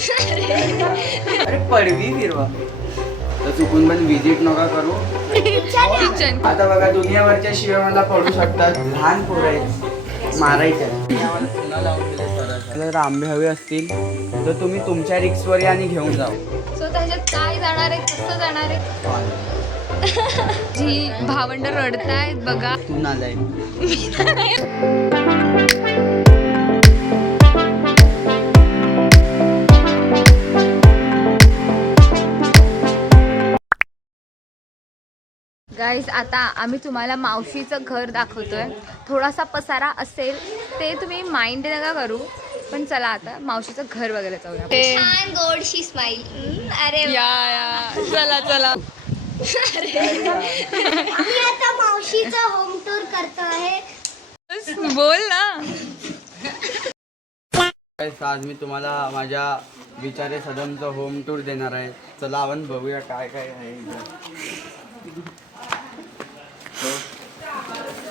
अरे पडवी फिरवा तर चुकून पण विजिट नका करू. आता बघा दुनियावरच्या शिवाय मला पडू शकतात. लहान पोरं आहेत मारायच्या. जर आंबे हवे असतील तर तुम्ही तुमच्या रिक्सवर या आणि घेऊन जा. सो त्याच्यात काय जाणार आहे, कसं जाणार आहे? जी भावंड रडतायत बघा. तू नालाय. गाईज आता आम्ही तुम्हाला मावशीचं घर दाखवतोय. थोडासा पसारा असेल ते तुम्ही माइंड नका करू, पण चला आता मावशीचं घर वगैरे जाऊया. छान गोडशी स्माइल. अरे या चला चला. मी आता मावशीचा होम टूर करतो आहे. बोल ना. आज मी तुम्हाला माझ्या विचारे सदनचं होम टूर देणार आहे. चला आपण बघूया काय काय आहे इथं.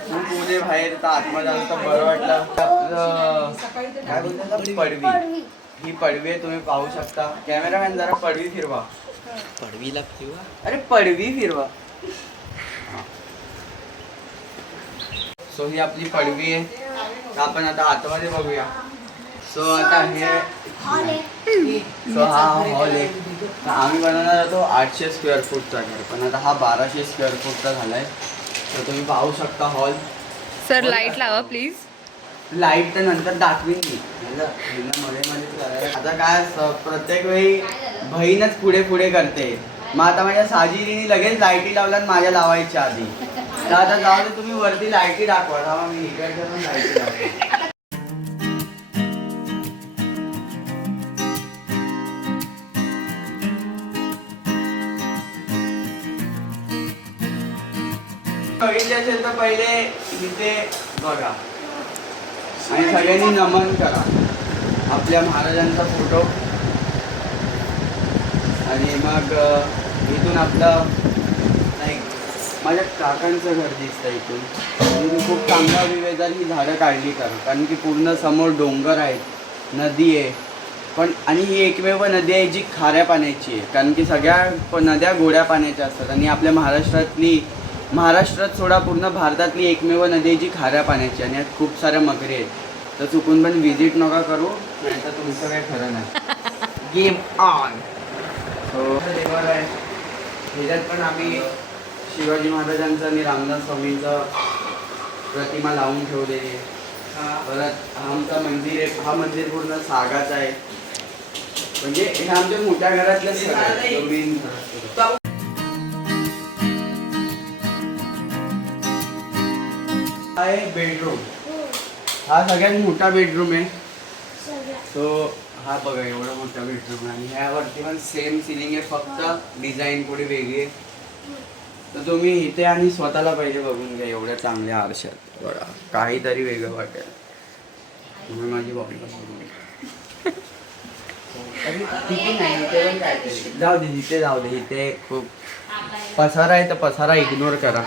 पुणे बाहेर तर आतमध्ये आलं तर बरं वाटलं. आपलं काय बोलतात पडवी. ही पडवी आहे, तुम्ही पाहू शकता. कॅमेरामॅन जरा पडवी फिरवा. पडवीला फिरवा. अरे पडवी फिरवा. सो ही आपली पडवी आहे. आपण आता आतमध्ये बघूया. सो आता हे सो हा हॉल आहे. आम्ही बनवणार होतो 800 स्क्वेअर फूटचा घर, पण आता हा 1200 स्क्वेअर फूटचा झालाय. तर तुम्ही पाहू शकता हॉल. सर लाईट लावा प्लीज. लाईट तर नंतर दाखवीन मी. आता काय प्रत्येक वेळी बहीणच पुढे पुढे करते. मग आता माझ्या साजीरीने लगेच लाईटी लावल्यात माझ्या लावायच्या आधी. तर आता जाऊ दे, तुम्ही वरती लाईटी दाखवा. हा मी इकडे करून लाईटी दाखवतो. बघितले असेल तर पहिले इथे बघा आणि सगळ्यांनी नमन करा. आपल्या महाराजांचा फोटो आणि मग इथून आपलं नाही माझ्या काकांचं घर दिसतं इथून. खूप चांगला विवेचार ही झाडं काढली कारण की पूर्ण समोर डोंगर आहेत, नदी आहे. पण आणि ही एकमेव नदी आहे जी खाऱ्या पाण्याची आहे, कारण की सगळ्या नद्या गोड्या पाण्याच्या असतात. आणि आपल्या महाराष्ट्रात सोडा पूर्ण भारतातली एकमेव नदी जी खाऱ्या पाण्याची आणि यात खूप साऱ्या मगरी आहेत. तर चुकून पण विजिट नका करू, नाही तर तुमचं काही खरं नाही. Game on. हो देवर आहे. ह्याच्यात पण आम्ही शिवाजी महाराजांचं आणि रामदास स्वामींचं प्रतिमा लावून ठेवलेली आहे. परत आमचं मंदिर आहे. हा मंदिर पूर्ण सागाचा आहे. म्हणजे हे आमच्या मोठ्या घरातलंच मेन घर आहे. बेडरूम हा सगळ्यात मोठा बेडरूम आहे. सो हा बघा एवढा मोठा बेडरूम आहे. आणि ह्यावरती पण सेम सिलिंग आहे, फक्त डिझाईन थोडी वेगळी आहे. तर तुम्ही इथे आणि स्वतःला पहिले बघून घ्या. एवढ्या चांगल्या आरशात बघा काहीतरी वेगळं वाटेल. तुम्ही माझी बॉडी जाऊ दे, इथे जाऊ दे. इथे खूप पसारा आहे तर पसारा इग्नोर करा.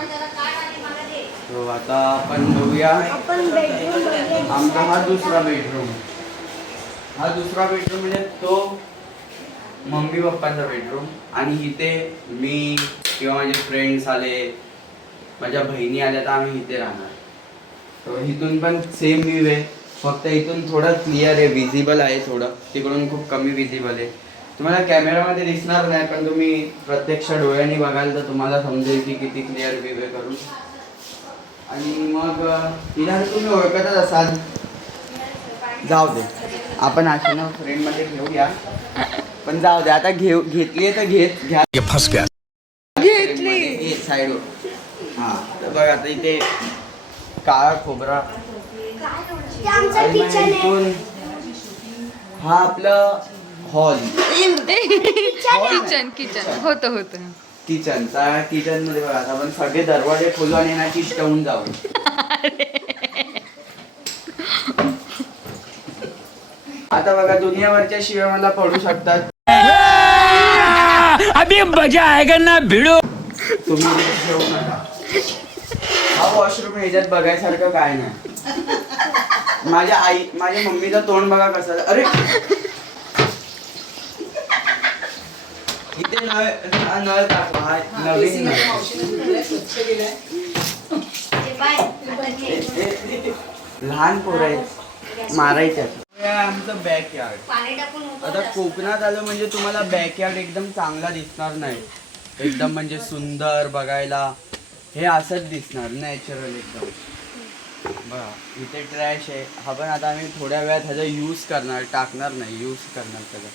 तो आता आपण बघूया आमचा हा दुसरा बेडरूम. हा दुसरा बेडरूम म्हणजे तो मम्मी पप्पांचा बेडरूम. आणि इथे मी किंवा माझे फ्रेंड्स आले, माझ्या बहिणी आल्या तर आम्ही इथे राहणार. तर इथून पण सेम व्ह्यू आहे, फक्त इथून थोडं क्लिअर आहे, विजिबल आहे. थोडं तिकडून खूप कमी विजिबल आहे. तुम्हाला कॅमेरामध्ये दिसणार नाही, पण तुम्ही प्रत्यक्ष डोळ्यांनी बघाल तर तुम्हाला समजेल की किती क्लिअर व्ह्यू आहे करून. आणि मग तिला तुम्ही ओळखतच असाल. जाऊ दे, आपण अशी ना फ्रेंडमध्ये घेऊया. पण जाऊ दे, आता घेतली आहे तर घ्या. घेतली साईडवर. हां तर बघ आता इथे काळा खोबरा. इथून हा आपलं हॉल. किचन होतं किचन मध्ये बघा आपण सगळे दरवाजे खोलू आणि ना चिष्टवून जाऊ. आता बघा दुनियावरच्या शिवाय मला पडू शकतात. अभी मजा आएगा ना भिडो. तुम्ही ठेवू नका. हा वॉशरूम ह्याच्यात बघायसारखं काय नाही. माझ्या मम्मीचं तोंड बघा कसं. अरे हा नळ टाकला, हा नवीन नळ. लहान पोरं आहेत मारायच्या. आमचं बॅकयार्ड. पाणी टाकून आता कोकणात आलं म्हणजे तुम्हाला बॅकयार्ड एकदम चांगला दिसणार नाही, एकदम म्हणजे सुंदर बघायला हे असंच दिसणार नॅचरल एकदम. बघा इथे ट्रॅश आहे, हा पण आता आम्ही थोड्या वेळात ह्याचा यूज करणार, टाकणार नाही, यूज करणार सगळं,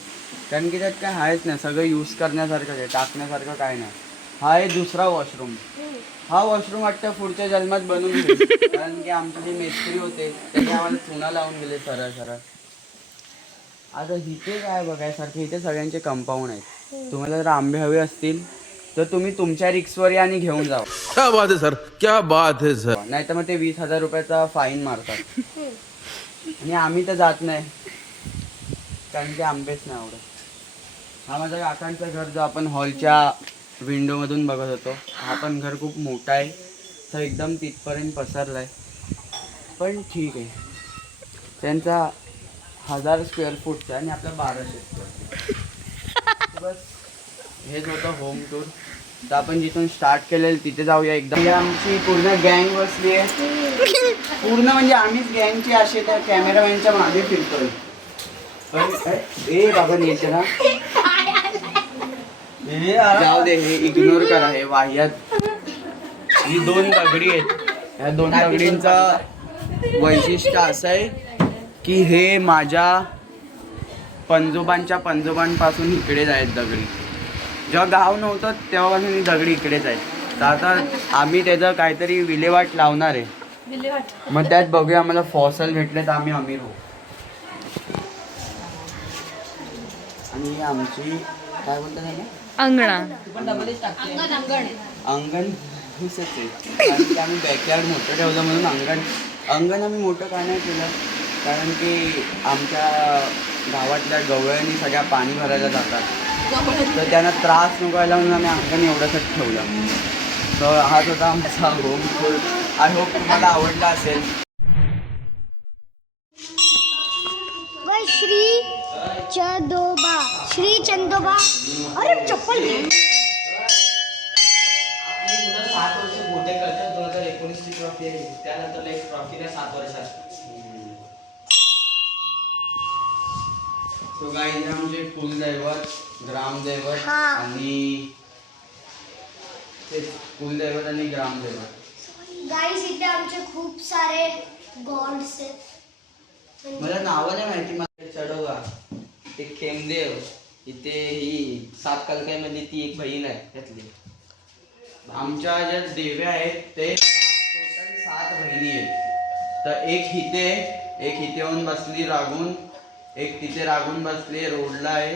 कारण की त्यात काय आहेच नाही, सगळं यूज करण्यासारखं आहे, टाकण्यासारखं काय नाही. हा आहे दुसरा वॉशरूम. हा वॉशरूम वाटतं पुढच्या जन्मात बनवून घेईल, कारण की आमचे जे मिस्त्री होते त्यांनी आम्हाला चुना लावून गेले सरळ सरळ. आता इथे काय बघायसारखं, इथे सगळ्यांचे कंपाऊंड आहेत. तुम्हाला जर आंबे हवे असतील तर तुम्ही तुमच्या रिक्सवर या आणि घेऊन जा. क्या बात है सर, क्या बात है सर. नाही तर मग ते 20,000 रुपयाचा फाईन मारतात आणि आम्ही तर जात नाही, कारण की आंबेच नाही आवडत. हा माझ्या काकांचं घर जो आपण हॉलच्या विंडोमधून बघत होतो, हा पण घर खूप मोठा आहे, तर एकदम तिथपर्यंत पसरला आहे, पण ठीक आहे. त्यांचा 1000 स्क्वेअर फूटचा आणि आपला 1200 स्क्वेअर फूट. बस हेच होतं होम टूर. तर आपण जिथून स्टार्ट केलेलं तिथे जाऊया एकदा. ही आमची पूर्ण गँग बसली आहे, पूर्ण म्हणजे आम्हीच गँगची असे त्या कॅमेरामॅनच्या मागे फिरतोय. ए बाबा नेचर हा जाऊ दे, हे इग्नोर करा, हे वाह्यात. ही 2 दगडी आहेत, ह्या 2 दगडींचं वैशिष्ट्य असं आहे की हे माझ्या पंजोबांपासून इकडेच आहेत दगडी. जेव्हा गाव नव्हतं तेव्हापासून ही दगडी इकडेच आहेत. तर आता आम्ही त्याचं काहीतरी विल्हेवाट लावणार आहे, मग त्यात बघूया आम्हाला फॉसल भेटले तर आम्ही अमीर होऊ. आणि ही आमची काय बोलतात त्याला, अंगणा. अंगण दिसत आहे, कारण की आम्ही बॅकयार्ड मोठं ठेवलं म्हणून अंगण आम्ही मोठं का नाही केलं, कारण की आमच्या गावातल्या गवळणी सगळ्या पाणी भरायला जातात, तर त्यांना त्रास नको व्हायला म्हणून आम्ही अंगण एवढंसच ठेवलं. तर हाच होता आमचा होम टूर. आय होप तुम्हाला आवडला असेल. श्री चंदोबा. अरे चप्पल घे. 7 वर्ष मोठे करतात, 2019 ची ट्रॉफी आहे, त्यानंतर एक ट्रॉफी आहे 7 वर्षात. सो गाईज आमचे कुलदैवत, ग्रामदैवत हा. आणि ते कुलदैवत आणि ग्रामदैवत. गाईस इथे आमचे खूप सारे गॉड्स आहेत. मला नावं नाही माहिती. मला चढोबा, एक खेमदेव, इथे ही 7 कलकाईमध्ये ती एक बहीण आहे त्यातली. आमच्या ज्या देव्या आहेत ते टोटल 7 बहिणी आहेत. तर एक इथे येऊन बसली रागून, एक तिथे रागून बसली रोडला आहे,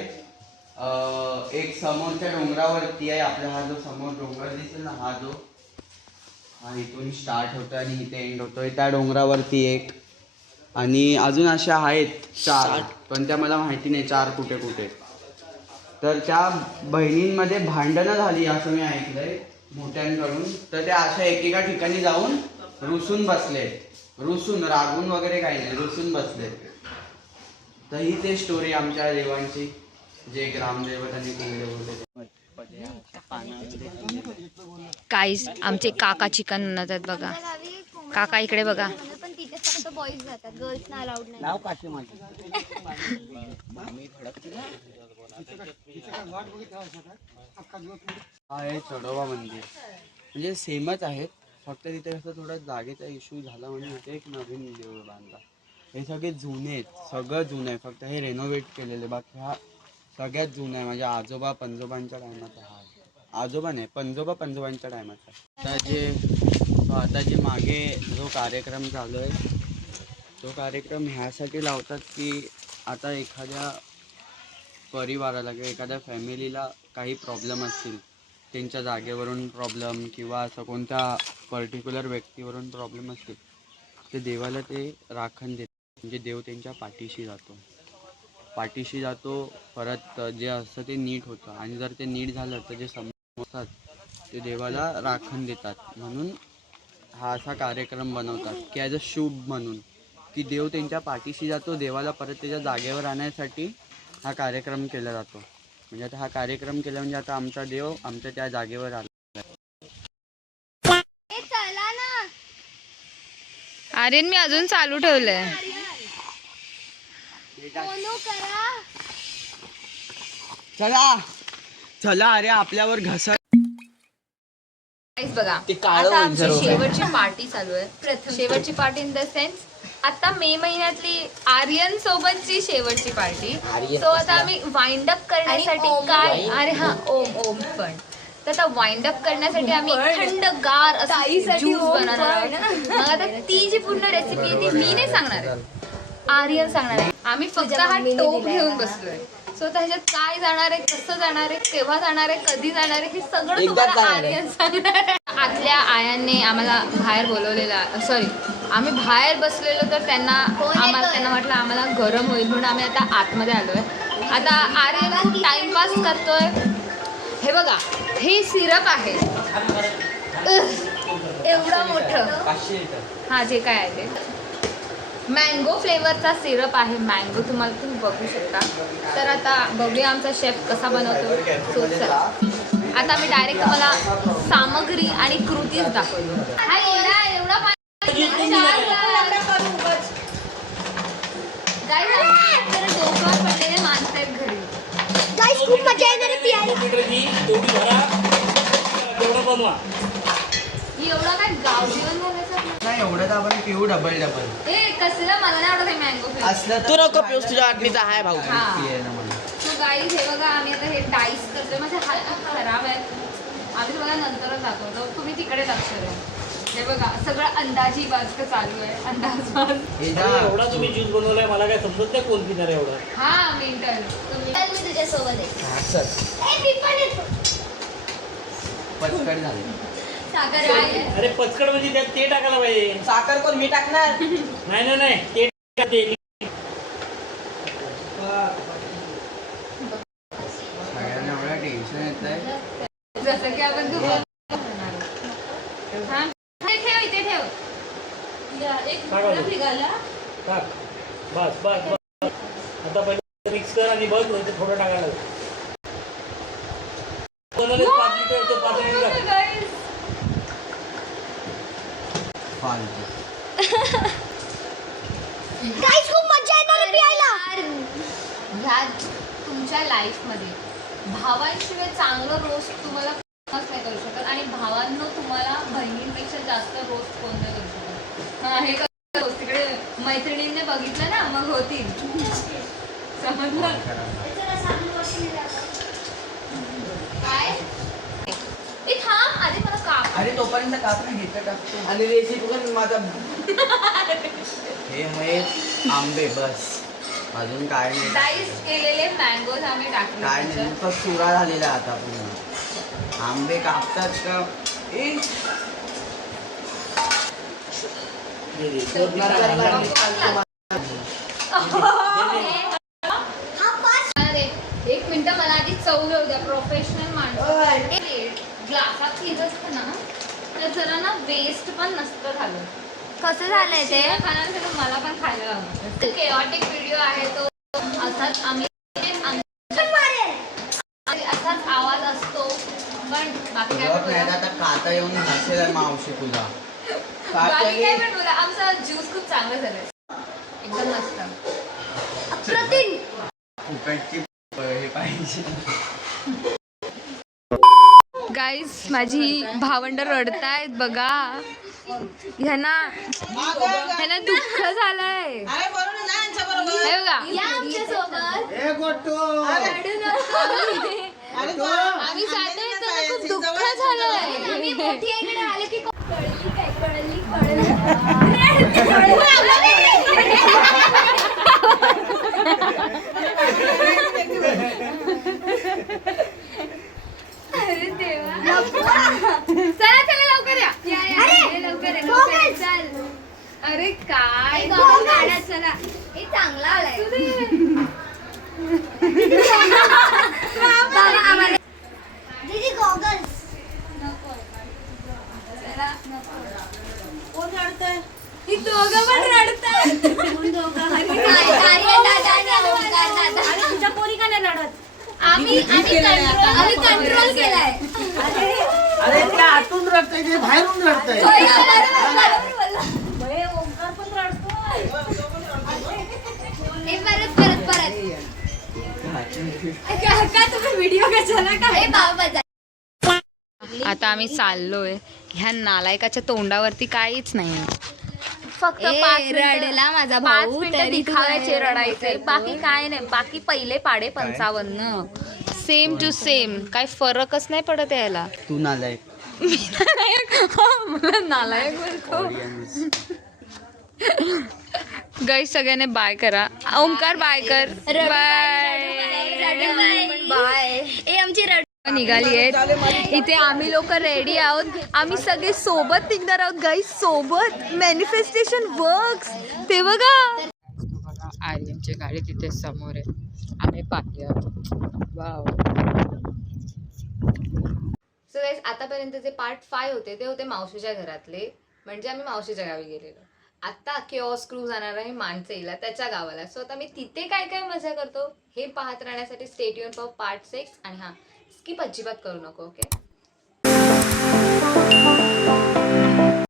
एक समोरच्या डोंगरावरती आहे. आपला हा जो समोर डोंगर दिसेल ना, हा इथून स्टार्ट होतो आणि इथे एंड होतोय, त्या डोंगरावरती एक. आणि अजून अशा आहेत 4, पण त्या मला माहिती नाही 4 कुठे कुठे. तर त्या बहिणींमध्ये भांडणं झाली असं मी ऐकलंय मोठ्यांकडून, तर त्या अशा एकेका ठिकाणी जाऊन रुसून बसले, रुसून, रागून वगैरे काही नाही, रुसून बसले. तर ही ते स्टोरी आमच्या देवांची, जे ग्रामदैवत आणि कुलदैवत. काहीच आमचे काका चिकन बनवतात बघा. काका इकडे बघा. पण तिथे फक्त बॉईज जातात, गर्ल्स ना अलाउड नाही. नाव काशी माझी. हा आहे चढोबा मंदिर, म्हणजे सेमच आहेत, फक्त तिथे कसं थोडा जागेचा इश्यू झाला म्हणून इथे एक नवीन देऊळ बांधला. हे सगळे जुने आहेत, सगळं जुनं आहे, फक्त हे रेनोव्हेट केलेले. बाकी हा सगळ्यात जुना आहे, माझ्या आजोबा पंजोबांच्या टायमाचा हा आहे. आजोबा नाही, पंजोबांच्या टायमाचा. आता जे मागे जो कार्यक्रम चालू आहे, तो कार्यक्रम ह्यासाठी लावतात की आता एखाद्या परिवाराला किंवा एखाद्या फॅमिलीला काही प्रॉब्लेम असतील, त्यांच्या जागेवरून प्रॉब्लेम किंवा असं कोणत्या पर्टिक्युलर व्यक्तीवरून प्रॉब्लेम असतील, ते देवाला ते राखण देतात. म्हणजे देव त्यांच्या पाठीशी जातो, परत जे असतं ते नीट होतं. आणि जर ते नीट झालं तर जे समजतात ते देवाला राखण देतात. म्हणून हा असा कार्यक्रम बनवतात की ॲज अ शुभ म्हणून, की देव त्यांच्या पाठीशी जातो, देवाला परत त्याच्या जागेवर आणण्यासाठी हा कार्यक्रम केला जातो. म्हणजे आता हा कार्यक्रम केला म्हणजे आता आमचा देव आमच्या त्या जागेवर आला. चला ना. आर्यन मी अजून चालू ठेवलंय. फोनो करा. चला चला अरे आपल्यावर घसा. Guys, बघा ते काळं आता आमची वंजर शेवटची पार्टी चालू आहे. शेवटची पार्टी इन द सेन्स आता मे महिन्यातली आर्यन सोबतची शेवटची पार्टी. सो आता आम्ही वाइंड अप करण्यासाठी काय अरे हा ओम पण तर आता वाइंड अप करण्यासाठी आम्ही थंडगार असं ज्यूस बनवणार आहोत. मग आता ती जी पूर्ण रेसिपी आहे ती मी नाही सांगणार आहे, आर्यन सांगणार आहे. आम्ही फक्त हा टोप घेऊन बसलोय. सो त्याच्यात काय जाणार आहे, कसं जाणार आहे, केव्हा जाणार आहे, कधी जाणार आहे हे सगळं तुम्हाला आर्यन सांगणार आहे. आतल्या आयांनी आम्हाला बाहेर बोलवलेलं, सॉरी आम्ही बाहेर बसलेलो तर त्यांना म्हटलं आम्हाला गरम होईल म्हणून आम्ही आता आतमध्ये आलोय. आता आर्यन खूप टाइमपास करतोय. हे बघा हे सिरप आहे एवढं मोठं, हा जे काय आहे ते मँगो फ्लेवरचा सिरप आहे. मँगो तुम्हाला तुम्ही बघू शकता. तर आता बघूया आमचा शेफ कसा बनवतो. सो चला आता मी डायरेक्ट तुम्हाला सामग्री आणि कृतीच दाखवतो. हा एवढा डोक्यावर पडलेले माणसं आहेत घरी. गाईस खूप मजा येणार आहे पियाला. एवढं काय गाव जीवन बोलायचं नाही एवढं तर आपण पिऊ डबल ए कसलं मला नाही आवडत हे मँगो फ्लेवर. असलं तू नको पिऊस, तुझ्या आठवीचा आहे भाऊ. सो गाईज हे बघा आम्ही आता हे डाईस करतोय. माझे हात खूप खराब आहेत. आम्ही तुम्हाला नंतरच दाखवतो, तुम्ही तिकडे लक्ष द्या. हे बघा सगळं अंदाजी बाजकं चालू आहे. एवढा तुम्ही ज्यूस बनवलाय मला काय समजत नाही कोण पिणार एवढा. हा मिंटल तुम्ही मी तुझ्यासोबत आहे. मी पण येतो. पचकड झाले. साखर आहे. अरे पचकड म्हणजे त्यात ते टाकायला पाहिजे. साखर कोण मी टाकणार. नाही ते टाकायला. सगळ्यांना एवढं टेन्शन येत आहे. जसं की आपण ठेव इथे ठेव. टाक बस आता पहिले मिक्स कर आणि बस होते थोडं टाकायला. 5 लिटर तो 5 लिटर. गाईस खूप मजा येणार आहे पियाला. ह्या तुमच्या लाईफमध्ये भावांशिवाय चांगलं रोस्ट तुम्हाला कोणच नाही करू शकत आणि भावांनो तुम्हाला बहिणींपेक्षा जास्त रोस्ट कोण नाही करू शकत. हा हे रोस्ट तिकडे मैत्रिणींनी बघितलं ना मग होतील. समजलं काय ए थांब आधी मला काप. अरे तोपर्यंत काप नाही घेतं टाकतो आणि रेसिपी पण माझा हे आहेत आंबे बस अजून काय नाही. डाईस केलेले मँगोज आम्ही टाकले. काय नाही नुसतं चुरा झालेला आता पूर्ण. आंबे कापतात का एक मिनिट मला आधी चव घेऊ द्या. प्रोफेशनल माणसं ग्लासात घेत असतं ना तर जरा ना वेस्ट पण नसतं झालं. कसं झालंय ते? खाण्यासाठी मला पण खायला लागतं. केऑटिक व्हिडिओ आहे तो असाच आम्ही असाच आवाज असतो पण बाकी काय पण बोला. आता काता येऊन हसेल मावशी तुला. बाकी काय पण बोला. आमचा ज्यूस खूप चांगला झालाय एकदम मस्त. अप्रतिम. फुकटची हे पाहिजे. गाईस माझी भावंड रडतायत बघा. ह्यांना दुःख झालंय. हे बघा आम्ही जातोय तर खूप दुःख झालंय. अरे देवा चला लवकर या. लवकर चल. अरे काय चला हे चांगला आलाय. दीदी गॉगल्स. कोण रडतंय? ही दोघं पण रडतात. आमच्या पोरी का नाही रडत. आम्ही कंट्रोल केलाय. अरे त्या आतून रडतंय ते बाहेरून रडतंय. आता आम्ही चाललोय. ह्या नालायकाच्या तोंडावरती काहीच नाही, फक्त रडला माझा 5 मिनिटं दिखाव्याचे रडायचे, बाकी काय नाही. बाकी पहिले पाडे 55 सेम टू सेम, काय फरकच नाही पडत यायला. तू नालायक. मला नालायक बोलतो. गाईस सगळ्यांनी बाय करा. ओमकार बाय कर. बाय. आमची निघाली आहेत इथे. आम्ही लोक रेडी आहोत. आम्ही सगळे सोबत निघणार आहोत गाईस, सोबत. मॅनिफेस्टेशन वर्क्स ते बघा. आर्यनची गाडी तिथे समोर आहे. आम्ही पाठी आहोत. वाव. सो गाईस आतापर्यंत जे पार्ट 5 होते ते होते मावशीच्या घरातले, म्हणजे आम्ही मावशीच्या गावी गेलेलो. आता केओस क्रूज जाणार आहे माणसेला, त्याच्या गावाला. सो आता मी तिथे काय काय मजा करतो हे पाहत राहण्यासाठी स्टे ट्यून फॉर पार्ट 6. आणि हां, स्किप अजिबात करू नको. ओके.